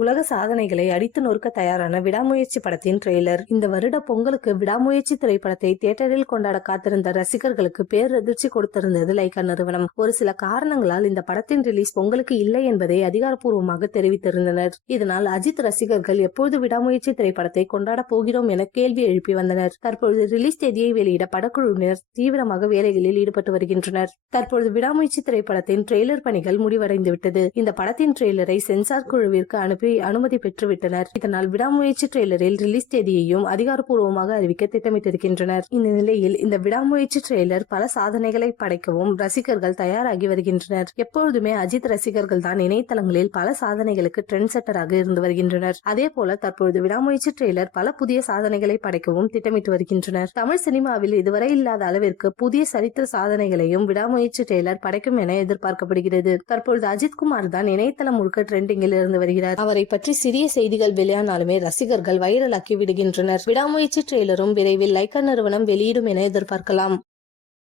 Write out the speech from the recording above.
உலக சாதனைகளை அடித்து நொறுக்க தயாரான விடாமுயற்சி படத்தின் ட்ரெய்லர். இந்த வருட பொங்கலுக்கு விடாமுயற்சி திரைப்படத்தை தியேட்டரில் கொண்டாட காத்திருந்த ரசிகர்களுக்கு பேரதிர்ச்சி கொடுத்திருந்தது லைகா நிறுவனம். ஒரு சில காரணங்களால் இந்த படத்தின் ரிலீஸ் பொங்கலுக்கு இல்லை என்பதை அதிகாரப்பூர்வமாக தெரிவித்திருந்தனர். இதனால் அஜித் ரசிகர்கள் எப்போது விடாமுயற்சி திரைப்படத்தை கொண்டாட போகிறோம் என கேள்வி எழுப்பி வந்தனர். தற்பொழுது ரிலீஸ் தேதியை வெளியிட படக்குழுவினர் தீவிரமாக வேலைகளில் ஈடுபட்டு வருகின்றனர். தற்பொழுது விடாமுயற்சி திரைப்படத்தின் ட்ரெய்லர் பணிகள் முடிவடைந்துவிட்டது. இந்த படத்தின் ட்ரெய்லரை சென்சார் குழுவிற்கு அனுப்பி அனுமதி பெற்றுவிட்டனர். இதனால் விடாமுயற்சி ட்ரெய்லரில் ரிலீஸ் தேதியையும் அதிகாரப்பூர்வமாக அறிவிக்க திட்டமிட்டிருக்கின்றனர். இந்த நிலையில் இந்த விடாமுயற்சி ட்ரெய்லர் பல சாதனைகளை படைக்கவும் ரசிகர்கள் தயாராகி வருகின்றனர். எப்பொழுதுமே அஜித் ரசிகர்கள் தான் இணையதளங்களில் பல சாதனைகளுக்கு ட்ரெண்ட் செட்டராக இருந்து வருகின்றனர். அதே போல தற்பொழுது விடாமுயற்சி ட்ரெய்லர் பல புதிய சாதனைகளை படைக்கவும் திட்டமிட்டு வருகின்றனர். தமிழ் சினிமாவில் இதுவரை இல்லாத அளவிற்கு புதிய சரித்திர சாதனைகளையும் விடாமுயற்சி ட்ரெய்லர் படைக்கும் என எதிர்பார்க்கப்படுகிறது. தற்பொழுது அஜித் குமார் தான் இணையதளம் முழுக்க ட்ரெண்டிங்கில் இருந்து வருகிறார். அவரை பற்றி சிறிய செய்திகள் வெளியானாலுமே ரசிகர்கள் வைரலாக்கி விடுகின்றனர். விடாமுயற்சி ட்ரெய்லரும் விரைவில் லைகா நிறுவனம் வெளியிடும் என எதிர்பார்க்கலாம்.